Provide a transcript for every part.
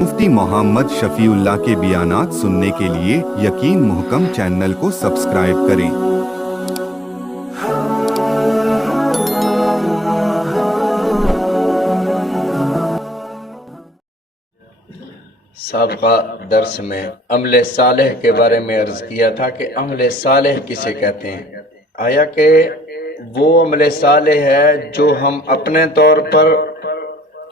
मुफ्ती मोहम्मद शफीउल्लाह के बयानात सुनने के लिए यकीन मुहकम चैनल को सब्सक्राइब करें। साबका दर्स में अमल सालेह के बारे में अर्ज़ किया था कि अमल सालेह किसे कहते हैं। आया कि वो अमल सालेह है जो हम अपने तौर पर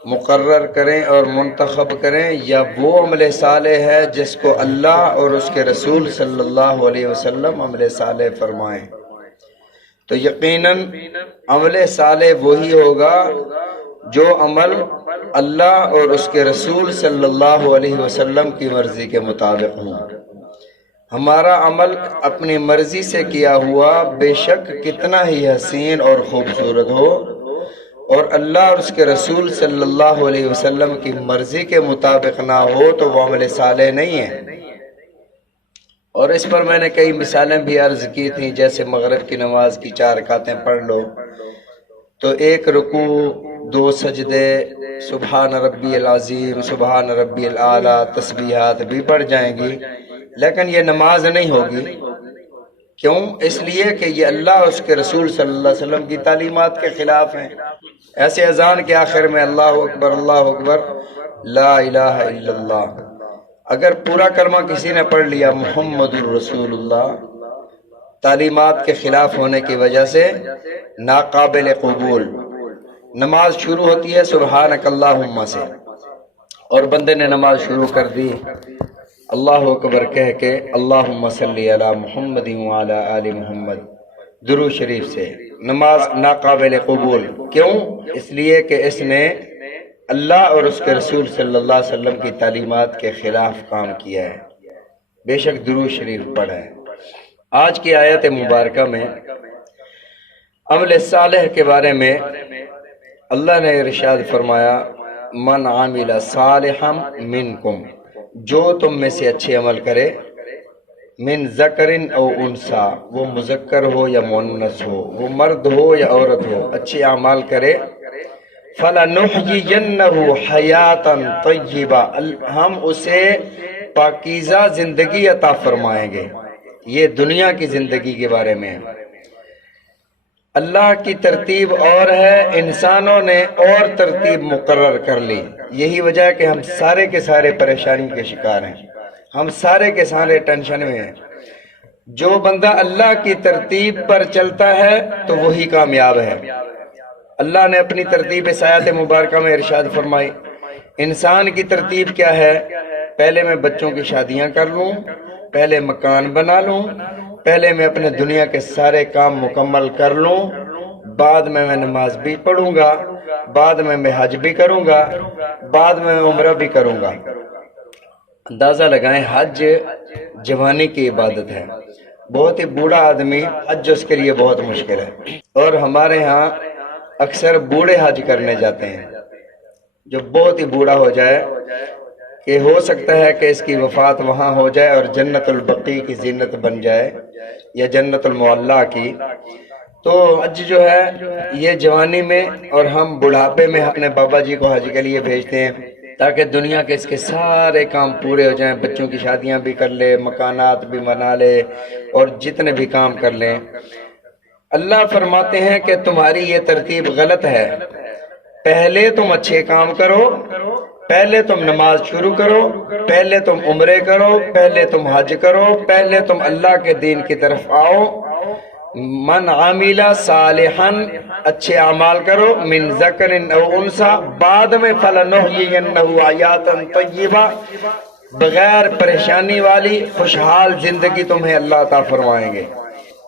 मुकर्रर करें और मुंतखब करें, या वो अमल सालेह है जिसको अल्लाह और उसके रसूल सल्लल्लाहु अलैहि वसल्लम अमल सालेह फरमाएं। तो यकीनन अमल सालेह वही होगा जो अमल अल्लाह और उसके रसूल सल्लल्लाहु अलैहि वसल्लम की मर्जी के मुताबिक हो। हमारा अमल अपनी मर्जी से किया हुआ बेशक कितना ही हसीन और खूबसूरत हो, और अल्लाह और उसके रसूल सल्लल्लाहु अलैहि वसल्लम की मर्जी के मुताबिक ना हो तो वो अमल सालेह नहीं है। और इस पर मैंने कई मिसालें भी अर्ज की थी, जैसे मगरिब की नमाज की 4 रकातें पढ़ लो तो 1 रुकू 2 सजदे, सुबहान रब्बियल अज़ीम, सुबहान रब्बियल आला, तस्बीहात भी पढ़ जाएंगी, लेकिन ये नमाज नहीं होगी। क्यों? इसलिए कि ये अल्लाह और उसके रसूल सल्लल्लाहु अलैहि वसल्लम की तालीमात के खिलाफ हैं। ऐसे अजान के आखिर में अल्लाहु अकबर, ला इलाहा इल्लल्लाह, अगर पूरा कलमा किसी ने पढ़ लिया मुहम्मदुर रसूलुल्लाह, तालीमात के खिलाफ होने की वजह से नाकाबिल कबूल। नमाज शुरू होती है सुबहानकल्लाहुम्मा से, और बंदे ने नमाज शुरू कर दी अल्लाहु अकबर कह के अल्लाहुम्मा सल्ली अला मुहम्मदिन व अला आलि मुहम्मद दुरूद शरीफ से, नमाज नाकाबिल कबूल। क्यों? इसलिए कि इसने अल्लाह और उसके रसूल सल्लल्लाहु अलैहि वसल्लम की तालीमात के खिलाफ काम किया है, बेशक दुरूद शरीफ पढ़ा है। आज की आयत मुबारका में अमल सालेह के बारे में अल्लाह ने इरशाद फरमाया, मन आमिला सालिहम मिनकुम, जो तुम में से अच्छे अमल करे, मिन ज़करिन औ उनसा, वो मुज़क्कर हो या मुअन्नस हो, वो मर्द हो या औरत हो, अच्छे अमाल करे, फलनुहयियन्नहु हयातन तय्यिबा, हम उसे पाकीज़ा जिंदगी अता फरमाएंगे। ये दुनिया की जिंदगी के बारे में है। अल्लाह की तरतीब और है, इंसानों ने और तरतीब मुकर्रर कर ली। यही वजह है कि हम सारे के सारे परेशानी के शिकार हैं, हम सारे के सारे टेंशन में हैं। जो बंदा अल्लाह की तरतीब पर चलता है तो वही कामयाब है। अल्लाह ने अपनी तरतीब इस आयत मुबारका में इरशाद फरमाई। इंसान की तरतीब क्या है? पहले मैं बच्चों की शादियां कर लूं, पहले मकान बना लूं, पहले मैं अपने दुनिया के सारे काम मुकम्मल कर लूं, बाद में मैं नमाज भी पढ़ूंगा, बाद में मैं हज भी करूंगा, बाद में मैं उम्रा भी करूंगा। अंदाजा लगाएं, हज जवानी की इबादत है। बहुत ही बूढ़ा आदमी हज उसके लिए बहुत मुश्किल है, और हमारे यहाँ अक्सर बूढ़े हज करने जाते हैं। जो बहुत ही बूढ़ा हो जाए कि हो सकता है कि इसकी वफात वहाँ हो जाए और जन्नतुल बकी की जिन्नत बन जाए या जन्नतुल मुअल्ला की, तो हज जो है ये जवानी में और हम बुढ़ापे में अपने बाबा जी को हज के लिए भेजते हैं ताकि दुनिया के इसके सारे काम पूरे हो जाएं, बच्चों की शादियां भी कर ले, मकानात भी बना ले, और जितने भी काम कर लें। अल्लाह फरमाते हैं कि तुम्हारी ये तरतीब गलत है। पहले तुम अच्छे काम करो, पहले तुम नमाज शुरू करो, पहले तुम उम्रे करो, पहले तुम हज करो, पहले तुम अल्लाह के दीन की तरफ आओ। मन आमिला सालिहन, अच्छे अमाल करो, मिन ज़करिन औ उनसा, बाद में फलनुहयियन्नहु हयातन तय्यिबा, बगैर परेशानी वाली खुशहाल जिंदगी तुम्हें अल्लाह अता फरमाएंगे।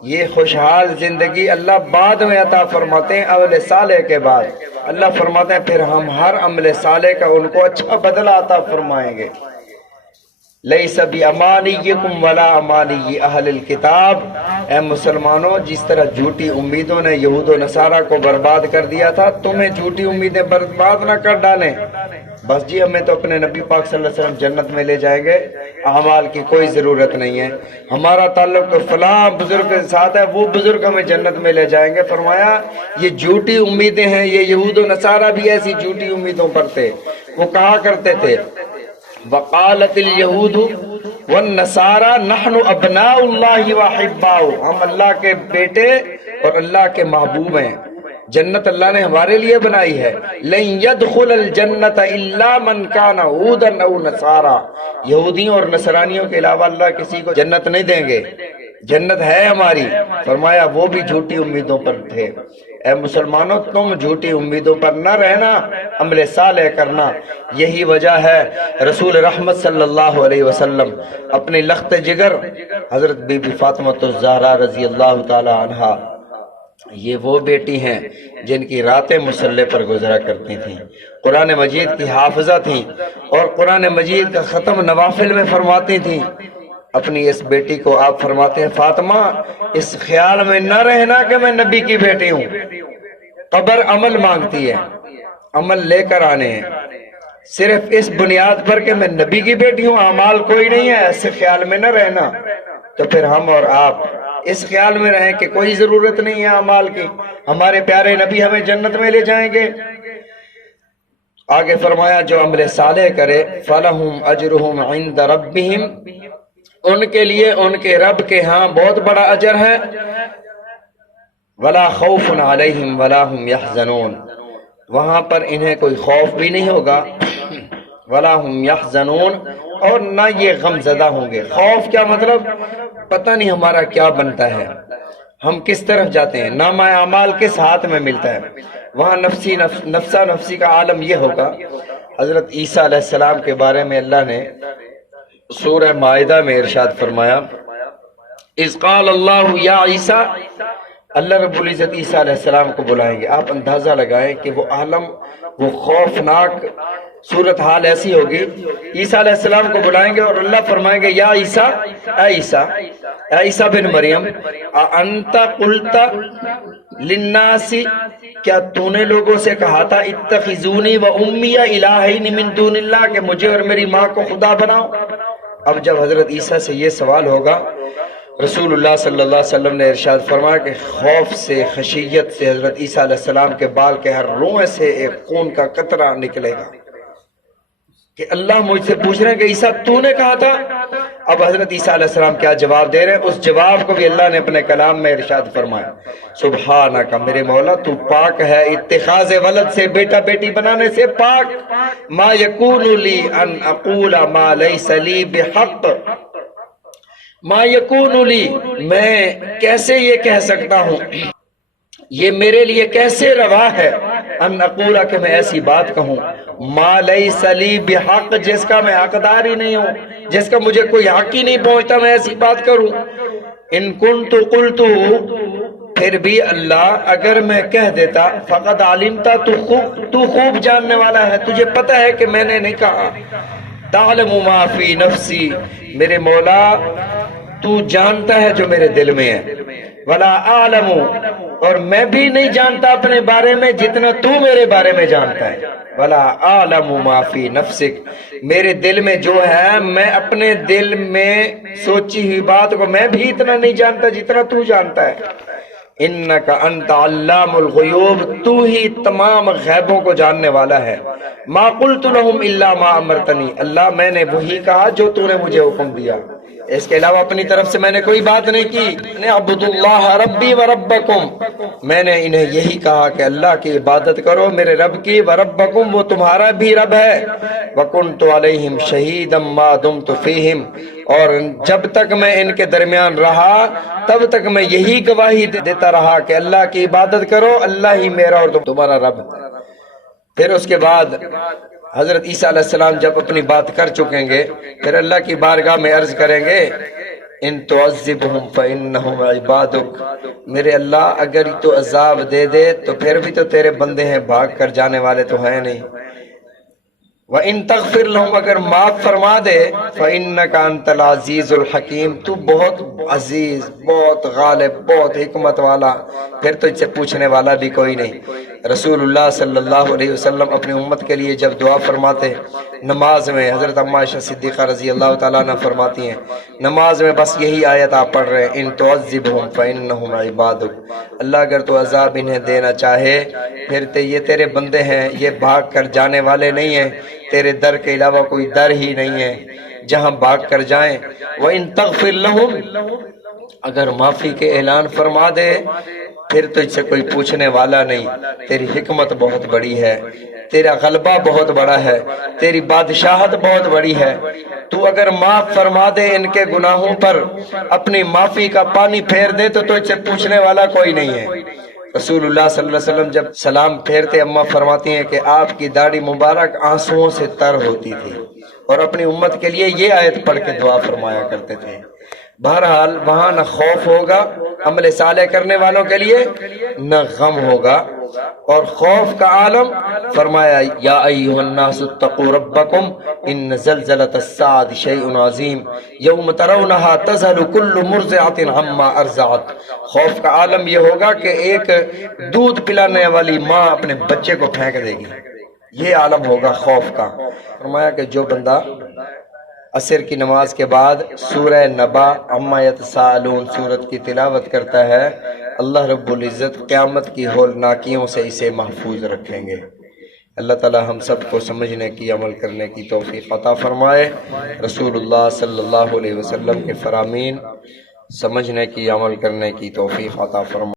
ये खुशहाल जिंदगी अल्लाह बाद में अता फरमाते हैं, अमल सालेह के बाद। अल्लाह फरमाते हैं फिर हम हर अमल सालेह का उनको अच्छा बदला अता फरमाएंगे। लैसा बिअमानिय्यकुम वला अमानिय्य अहलिल किताब, ऐ मुसलमानों, जिस तरह झूठी उम्मीदों ने यहूद व नसारा को बर्बाद कर दिया था, तुम्हें झूठी उम्मीदें बर्बाद न कर डालें। बस जी हमें तो अपने नबी पाक सल्लल्लाहु अलैहि वसल्लम जन्नत में ले जाएंगे, अमाल की कोई ज़रूरत नहीं है। हमारा ताल्लुक तो फलां बुजुर्ग के साथ है, वो बुजुर्ग हमें जन्नत में ले जाएंगे। फरमाया ये झूठी उम्मीदें हैं। ये यहूद व नसारा भी ऐसी झूठी उम्मीदों पर थे। वो कहा करते थे वक़ालत यहूद वन्नसारा नहनु अबनाउल्लाहि व अहिब्बाउ, हम अल्लाह के बेटे और अल्लाह के महबूब हैं। जन्नत अल्लाह ने हमारे लिए बनाई है। लन यदखुलल जन्नत इल्ला मन काना हूदन औ नसारा, यहूदियों और नसरानियों के अलावा अल्लाह किसी को जन्नत नहीं देंगे। जन्नत है हमारी। फरमाया वो भी झूठी उम्मीदों पर थे। ए मुसलमानों, तुम झूठी उम्मीदों पर न रहना, अमल सालेह करना। यही वजह है रसूल रहमत सल्लल्लाहु अलैहि वसल्लम अपनी लख्त जिगर हजरत बीबी फातिमा ज़हरा रजी अल्लाह ताला अन्हा, ये वो बेटी हैं जिनकी रातें मुसल्ले पर गुजरा करती थीं, कुरान मजीद की हाफिजा थीं और कुरान मजीद का ख़त्म नवाफिल में फरमाती थीं। अपनी इस बेटी को आप फरमाते हैं, फातिमा इस ख्याल में न रहना कि मैं नबी की बेटी हूँ। कब्र अमल मांगती है, अमल लेकर आने हैं। सिर्फ इस बुनियाद पर कि मैं नबी की बेटी हूँ, अमाल कोई नहीं है, ऐसे ख्याल में न रहना। तो फिर हम और आप इस ख्याल में रहें कि कोई जरूरत नहीं है अमाल की, हमारे प्यारे नबी हमें जन्नत में ले जाएंगे। आगे फरमाया जो अमल सालेह करे फलहुम अजरुहुम इंद रब्बिहिम, उनके लिए उनके रब के यहाँ बहुत बड़ा अजर है। वला खौफुन अलैहिम वला हुम यहज़नून, वहां पर इन्हें कोई खौफ भी नहीं होगा। वला हुम यहज़नून, और ना ये गमज़दा होंगे। खौफ क्या मतलब, पता नहीं हमारा क्या बनता है, हम किस तरफ जाते हैं, नामा अमाल किस हाथ में मिलता है। वहाँ नफ्सा नफ्सी का आलम ये होगा। हजरत ईसा अलैहिस्सलाम के बारे में अल्लाह ने सूरह माइदा में इरशाद फरमाया, इज़ क़ाल अल्लाहु या ईसा, अल्लाह रब्बुल इज़्ज़त ईसा अलैहिस्सलाम को बुलाएंगे। आप अंदाजा लगाएं कि वो आलम, वो खौफनाक सूरत हाल ऐसी होगी। ईसा अलैहिस्सलाम को बुलाएंगे और अल्लाह फरमाएंगे, या ईसा, ऐ ईसा बिन मरियम, अंता कुल्ता लिन्नासी, क्या तूने लोगों से कहा था इत्तखिजूनी व उम्मिया इलाहैन मिन दूनिल्लाह, कि मुझे और मेरी माँ को खुदा बनाओ। अब जब हजरत ईसा से ये सवाल होगा, रसूलुल्लाह सल्लल्लाहु अलैहि वसल्लम ने इरशाद फरमाया कि खौफ से, खशियत से हजरत ईसा अलैहिस्सलाम के बाल के हर रोए से एक खून का कतरा निकलेगा कि अल्लाह मुझसे पूछ रहे हैं कि ईसा तूने कहा था। अब हजरत ईसा अलैहिस्सलाम क्या जवाब दे रहे हैं, उस जवाब को भी अल्लाह ने अपने कलाम में इरशाद फरमाया, सुब्हानका, मेरे मौला तू पाक है, इत्तिखाज़े वलद से, बेटा बेटी बनाने से पाक। मा यकूनु ली अन अक़ूला मा लैसा ली बिहक़, मा यकूनु ली, मैं कैसे ये कह सकता हूँ, ये मेरे लिए कैसे रवा है, अन अक़ूला, कि मैं ऐसी बात कहूँ, मा लैसा ली बिहक़, जिसका मैं हकदार ही नहीं हूँ, जिसका मुझे कोई हक ही नहीं पहुँचता, मैं ऐसी बात करूँ। इन कुन्तु क़ुल्तु, फिर भी अल्लाह अगर मैं कह देता, फ़क़द अलिमता, तू खूब जानने वाला है, तुझे पता है कि मैंने नहीं कहा। तालमु मा फ़ी नफ़्सी, मेरे मौला तू जानता है जो मेरे दिल में है। वला आलमु, और मैं भी नहीं जानता अपने बारे में जितना तू मेरे बारे में जानता है। वला आलमु मा फ़ी नफ़्सिक, मेरे दिल में जो है, मैं अपने दिल में सोची हुई बात को मैं भी इतना नहीं जानता जितना तू जानता है। इन्नका अंत अल्लामुल ग़ुयूब, तू ही तमाम गैबों को जानने वाला है। मा क़ुल्तु लहुम इल्ला मा अमरतनी, अल्लाह मैंने वही कहा जो तूने मुझे हुक्म दिया, इसके अलावा अपनी तरफ से मैंने कोई बात नहीं की। अब्दुल्लाह रब्बी व रब्बकुम, मैंने इन्हें यही कहा कि अल्लाह की इबादत करो, मेरे रब की, व रब्बकुम, वो तुम्हारा भी रब है। व कुन्तु अलैहिम शहीदम मा दुमतु फीहिम, और जब तक मैं इनके दरमियान रहा तब तक मैं यही गवाही देता रहा कि अल्लाह की इबादत करो, अल्लाह ही मेरा और तुम्हारा रब है। फिर उसके बाद हजरत ईसा अलैहिस्सलाम जब अपनी बात कर चुकेंगे, फिर अल्लाह की बारगाह में अर्ज करेंगे, इन तुअज़्ज़िबहुम फ़इन्नहुम इबादुक, मेरे अल्लाह अगर तो अजाब दे दे तो फिर भी तो तेरे बंदे हैं, भाग कर जाने वाले तो हैं नहीं। व इन तग़फ़िर लहुम, अगर माफ फरमा दे فَإِنَّكَ أَنْتَ الْعَزِيزُ الْحَكِيمُ، تو بہت عزیز، بہت غالب، بہت حکمت والا، پھر تجھ سے پوچھنے والا بھی کوئی نہیں۔ رسول اللہ صلی اللہ علیہ وسلم اپنی امت کے لیے جب دعا فرماتے نماز میں، حضرت اما عائشہ صدیقہ رضی اللہ تعالیٰ عنہ فرماتی ہیں نماز میں بس یہی آیت آپ پڑھ رہے ہیں، ان تعذبہم فإنہم عبادک، اللہ اگر تو عذاب انہیں دینا چاہے پھر یہ تیرے بندے ہیں، یہ بھاگ کر جانے والے نہیں ہیں، تیرے در کے علاوہ کوئی در ہی نہیں ہے جہاں بھاگ کر جائیں۔ وَإِن تَغْفِرْ لَهُمْ، اگر معافی کے اعلان فرما دے پھر تجھ سے کوئی پوچھنے والا نہیں، تیری حکمت بہت بڑی ہے، تیرا غلبہ بہت بڑا ہے، تیری بادشاہت بہت بڑی ہے، تو اگر معاف فرما دے ان کے گناہوں پر، اپنی معافی کا پانی پھیر دے تو تجھ سے پوچھنے والا کوئی نہیں ہے۔ رسول اللہ صلی اللہ علیہ وسلم جب سلام پھیرتے اماں فرماتی ہیں کہ آپ کی داڑھی مبارک آنسوؤں سے تر ہوتی تھی، اور اپنی امت کے لیے یہ آیت پڑھ کے دعا فرمایا کرتے تھے۔ بہرحال وہاں نہ خوف ہوگا عمل صالح کرنے والوں کے لیے، نہ غم ہوگا اور خوف کا عالم۔ فرمایا یا ایھا الناس اتقوا ربکم ان زلزلۃ الساعۃ شیء عظیم یوم ترونھا تذہل کل مرضعۃ عما ارضعت۔ خوف کا عالم یہ ہوگا کہ ایک دودھ پلانے والی ماں اپنے بچے کو پھینک دے گی، یہ عالم ہوگا خوف کا۔ فرمایا کہ جو بندہ عصر کی نماز کے بعد سورہ نبا عما یتساءلون سورت کی تلاوت کرتا ہے، اللہ رب العزت قیامت کی ہولناکیوں سے اسے محفوظ رکھیں گے۔ اللہ تعالی ہم سب کو سمجھنے کی، عمل کرنے کی توفیق عطا فرمائے۔ رسول اللہ صلی اللہ علیہ وسلم کے فرامین سمجھنے کی، عمل کرنے کی توفیق عطا فرمائے۔